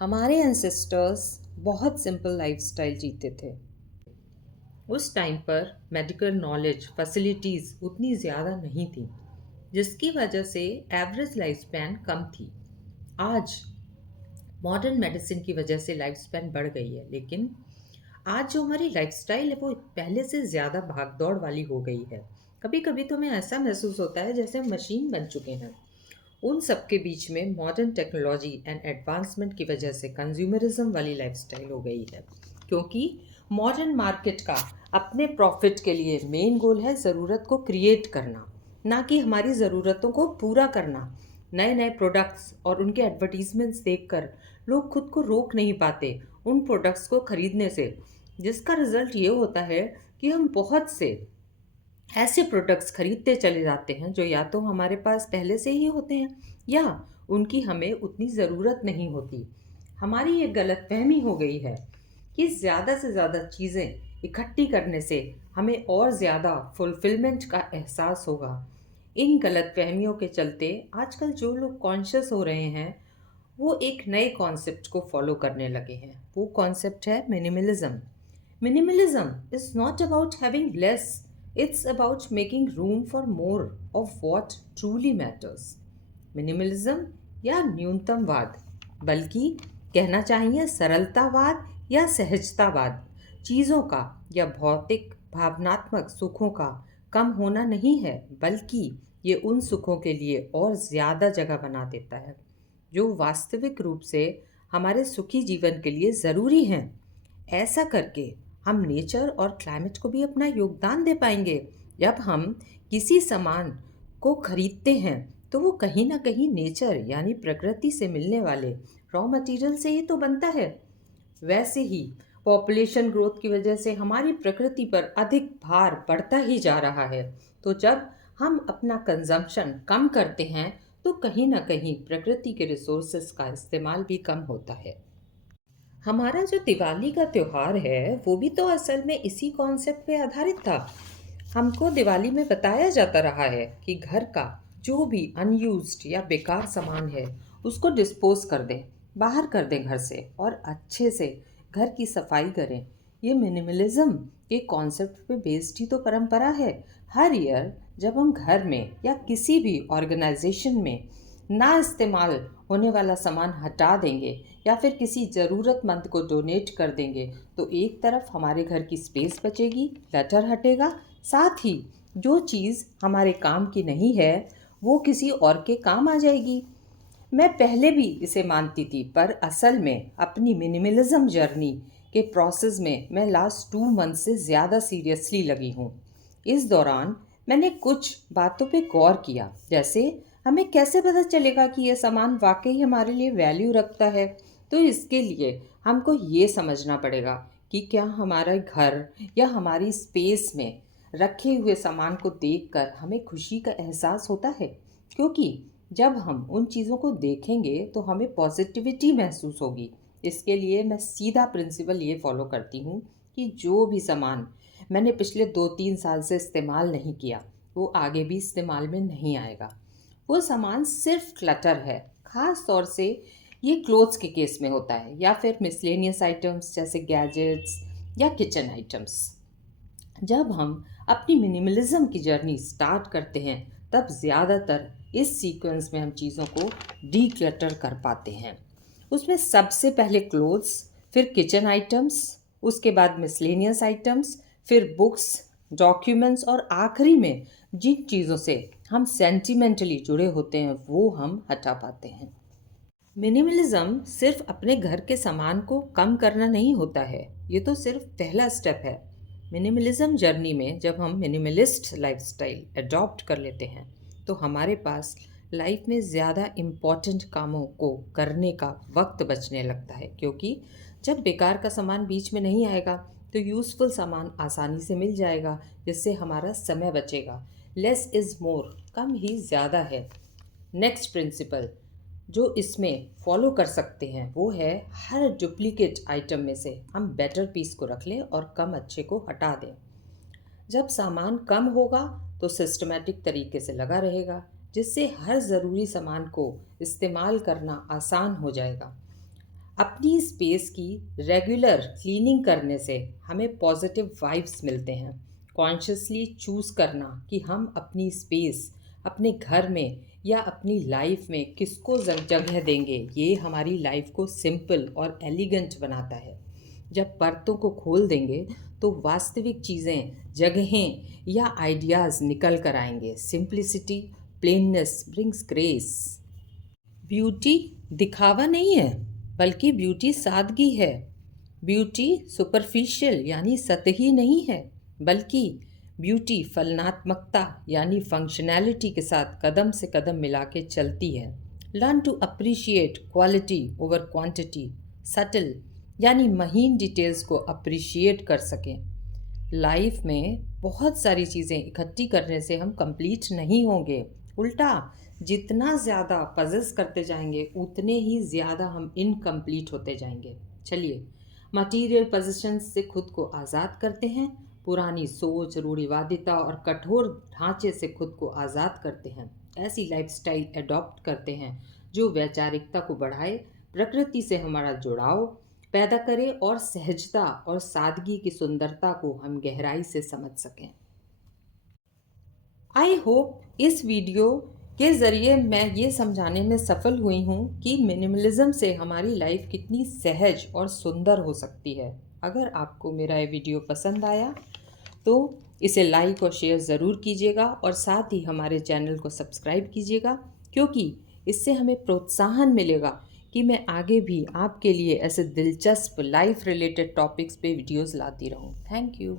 हमारे एंसेस्टर्स बहुत simple lifestyle जीते थे। उस टाइम पर मेडिकल नॉलेज फैसिलिटीज़ उतनी ज़्यादा नहीं थी, जिसकी वजह से एवरेज लाइफ स्पैन कम थी। आज मॉडर्न मेडिसिन की वजह से लाइफ स्पैन बढ़ गई है, लेकिन आज जो हमारी लाइफस्टाइल है वो पहले से ज़्यादा भागदौड़ वाली हो गई है। कभी कभी तो हमें ऐसा महसूस होता है जैसे हम मशीन बन चुके हैं। उन सब के बीच में मॉडर्न टेक्नोलॉजी एंड एडवांसमेंट की वजह से कंज्यूमरिज्म वाली लाइफस्टाइल हो गई है, क्योंकि मॉडर्न मार्केट का अपने प्रॉफिट के लिए मेन गोल है ज़रूरत को क्रिएट करना, ना कि हमारी ज़रूरतों को पूरा करना। नए नए प्रोडक्ट्स और उनके एडवर्टीजमेंट्स देखकर लोग खुद को रोक नहीं पाते उन प्रोडक्ट्स को खरीदने से, जिसका रिज़ल्ट ये होता है कि हम बहुत से ऐसे प्रोडक्ट्स खरीदते चले जाते हैं जो या तो हमारे पास पहले से ही होते हैं या उनकी हमें उतनी ज़रूरत नहीं होती। हमारी ये गलतफहमी हो गई है कि ज़्यादा से ज़्यादा चीज़ें इकट्ठी करने से हमें और ज़्यादा फुलफिलमेंट का एहसास होगा। इन गलतफहमियों के चलते आजकल जो लोग कॉन्शियस हो रहे हैं वो एक नए कॉन्सेप्ट को फॉलो करने लगे हैं। वो कॉन्सेप्ट है minimalism. Minimalism is not about having less, it's about making room for more of what truly matters. Minimalism या न्यूनतमवाद, बल्कि कहना चाहिए सरलतावाद या सहजतावाद, चीज़ों का या भौतिक भावनात्मक सुखों का कम होना नहीं है, बल्कि ये उन सुखों के लिए और ज़्यादा जगह बना देता है जो वास्तविक रूप से हमारे सुखी जीवन के लिए ज़रूरी हैं। ऐसा करके हम नेचर और क्लाइमेट को भी अपना योगदान दे पाएंगे। जब हम किसी सामान को खरीदते हैं तो वो कहीं ना कहीं नेचर यानी प्रकृति से मिलने वाले रॉ मटेरियल से ही तो बनता है। वैसे ही पॉपुलेशन ग्रोथ की वजह से हमारी प्रकृति पर अधिक भार बढ़ता ही जा रहा है। तो जब हम अपना कंजम्पशन कम करते हैं तो कहीं ना कहीं प्रकृति के रिसोर्सेज का इस्तेमाल भी कम होता है। हमारा जो दिवाली का त्योहार है वो भी तो असल में इसी कॉन्सेप्ट पे आधारित था। हमको दिवाली में बताया जाता रहा है कि घर का जो भी अनयूज्ड या बेकार सामान है उसको डिस्पोज कर दें, बाहर कर दें घर से, और अच्छे से घर की सफाई करें। ये मिनिमलिज्म के कॉन्सेप्ट पे बेस्ड ही तो परंपरा है। हर ईयर जब हम घर में या किसी भी ऑर्गेनाइजेशन में ना इस्तेमाल होने वाला सामान हटा देंगे या फिर किसी ज़रूरतमंद को डोनेट कर देंगे तो एक तरफ हमारे घर की स्पेस बचेगी, क्लटर हटेगा, साथ ही जो चीज़ हमारे काम की नहीं है वो किसी और के काम आ जाएगी। मैं पहले भी इसे मानती थी, पर असल में अपनी मिनिमलिज्म जर्नी के प्रोसेस में मैं लास्ट 2 मंथ से ज़्यादा सीरियसली लगी हूँ। इस दौरान मैंने कुछ बातों पे गौर किया, जैसे हमें कैसे पता चलेगा कि ये सामान वाकई हमारे लिए वैल्यू रखता है। तो इसके लिए हमको ये समझना पड़ेगा कि क्या हमारा घर या हमारी स्पेस में रखे हुए सामान को देखकर हमें खुशी का एहसास होता है, क्योंकि जब हम उन चीज़ों को देखेंगे तो हमें पॉजिटिविटी महसूस होगी। इसके लिए मैं सीधा प्रिंसिपल ये फॉलो करती हूँ कि जो भी सामान मैंने पिछले 2-3 साल से इस्तेमाल नहीं किया वो आगे भी इस्तेमाल में नहीं आएगा। वो सामान सिर्फ क्लटर है। ख़ास तौर से ये क्लोथ्स के केस में होता है या फिर मिसलेनियस आइटम्स जैसे गैजेट्स या किचन आइटम्स। जब हम अपनी मिनिमलिज्म की जर्नी स्टार्ट करते हैं तब ज़्यादातर इस सीक्वेंस में हम चीज़ों को डीक्लटर कर पाते हैं। उसमें सबसे पहले क्लोथ्स, फिर किचन आइटम्स, उसके बाद मिसलेनियस आइटम्स, फिर बुक्स, डॉक्यूमेंट्स और आखिरी में जिन चीज़ों से हम सेंटिमेंटली जुड़े होते हैं वो हम हटा पाते हैं। मिनिमलिज्म सिर्फ अपने घर के सामान को कम करना नहीं होता है, ये तो सिर्फ पहला स्टेप है। मिनिमलिज्म जर्नी में जब हम मिनिमलिस्ट लाइफस्टाइल अडॉप्ट कर लेते हैं तो हमारे पास लाइफ में ज़्यादा इम्पॉर्टेंट कामों को करने का वक्त बचने लगता है, क्योंकि जब बेकार का सामान बीच में नहीं आएगा तो यूज़फुल सामान आसानी से मिल जाएगा, जिससे हमारा समय बचेगा। लेस इज़ मोर, कम ही ज़्यादा है। नेक्स्ट प्रिंसिपल जो इसमें फॉलो कर सकते हैं वो है हर डुप्लीकेट आइटम में से हम बेटर पीस को रख लें और कम अच्छे को हटा दें। जब सामान कम होगा तो सिस्टमैटिक तरीके से लगा रहेगा, जिससे हर ज़रूरी सामान को इस्तेमाल करना आसान हो जाएगा। अपनी स्पेस की रेगुलर क्लीनिंग करने से हमें पॉजिटिव वाइब्स मिलते हैं। कॉन्शियसली चूज़ करना कि हम अपनी स्पेस अपने घर में या अपनी लाइफ में किसको जगह देंगे, ये हमारी लाइफ को सिंपल और एलिगेंट बनाता है। जब परतों को खोल देंगे तो वास्तविक चीज़ें, जगहें या आइडियाज़ निकल कर आएंगे। Simplicity, plainness brings grace. Beauty दिखावा नहीं है, बल्कि ब्यूटी सादगी है। ब्यूटी सुपरफिशियल यानी सतही नहीं है, बल्कि ब्यूटी फलनात्मकता यानी फंक्शनैलिटी के साथ कदम से कदम मिला के चलती है। Learn to appreciate quality over quantity. Subtle यानी महीन डिटेल्स को अप्रिशिएट कर सकें। लाइफ में बहुत सारी चीज़ें इकट्ठी करने से हम कंप्लीट नहीं होंगे। उल्टा, जितना ज़्यादा पजेस करते जाएंगे उतने ही ज़्यादा हम इनकम्प्लीट होते जाएंगे। चलिए, मटेरियल पोजीशंस से खुद को आज़ाद करते हैं, पुरानी सोच, रूढ़िवादिता और कठोर ढांचे से खुद को आज़ाद करते हैं। ऐसी लाइफस्टाइल अडॉप्ट करते हैं जो वैचारिकता को बढ़ाए, प्रकृति से हमारा जुड़ाव पैदा करे और सहजता और सादगी की सुंदरता को हम गहराई से समझ सकें। आई होप इस वीडियो के ज़रिए मैं ये समझाने में सफल हुई हूँ कि मिनिमलिज्म से हमारी लाइफ कितनी सहज और सुंदर हो सकती है। अगर आपको मेरा ये वीडियो पसंद आया तो इसे लाइक और शेयर ज़रूर कीजिएगा और साथ ही हमारे चैनल को सब्सक्राइब कीजिएगा, क्योंकि इससे हमें प्रोत्साहन मिलेगा कि मैं आगे भी आपके लिए ऐसे दिलचस्प लाइफ रिलेटेड टॉपिक्स पे वीडियोस लाती रहूं। Thank you.